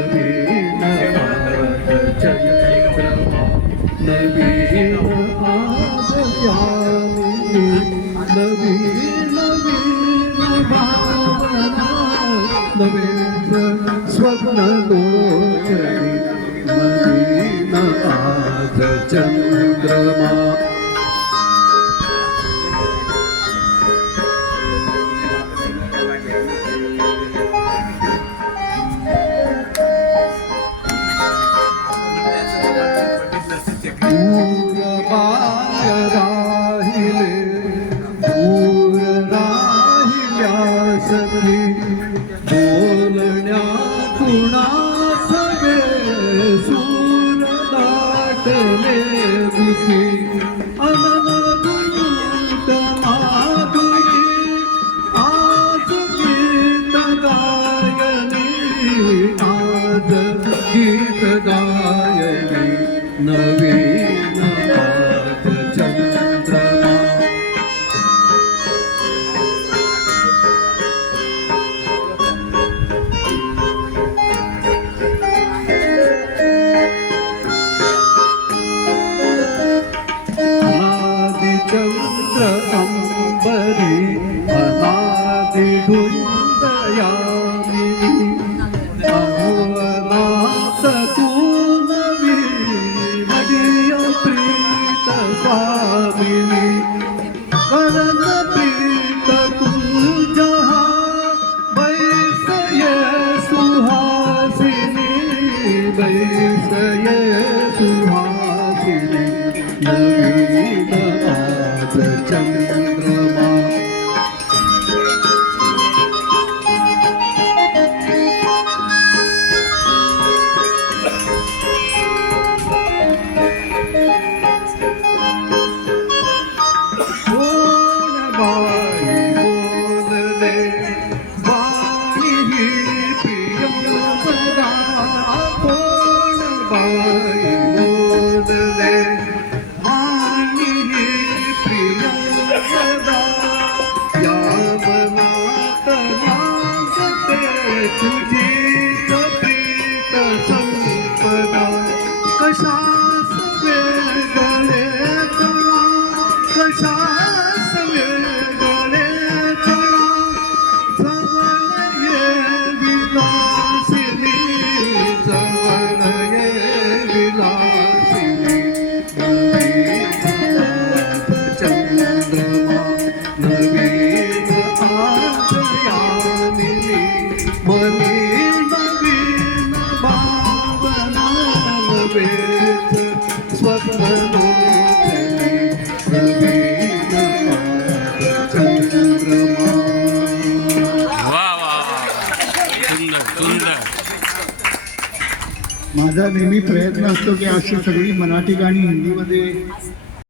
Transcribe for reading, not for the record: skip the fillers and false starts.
नवीन चंद्रमा नवीन आज यामी नवीन भावना नवीन स्वप्न लोचनी नवीन आज चंद्रमा बोलण्या कुणा सगळे सूर दाटले दिसी अनंत माधुरी आज गीत गायनी आज गीत गायनी नवीन आज चंद्रमा चंद्र अंबरी अनादि धुंदयामिनी अहोनाथ तू नवी मदीय प्रीत स्वामिनी करण प्रीत तू जहा बैसये सुहासिनी बैसये सुहासिनी नवीन आज चंद्रमा कोण बाई बोलले वाणी ही प्रियंवदा कोण बाई बोलले वाणी ही प्रियंवदा या मनात नाचते तुझी प्रीत संपदा कशास वेगळे तुला कशास वेगळे तुला जवळ ये विलासिनी जवळ ये विलासिनी नवीन आज चंद्रमा नवीन आज यामिनी मनी नवीन भावना नवेच स्वप्न लोचनी नवीन आज चंद्रमा माझा नेहमी प्रयत्न असतो की अशी सगळी मराठी गाणी हिंदीमध्ये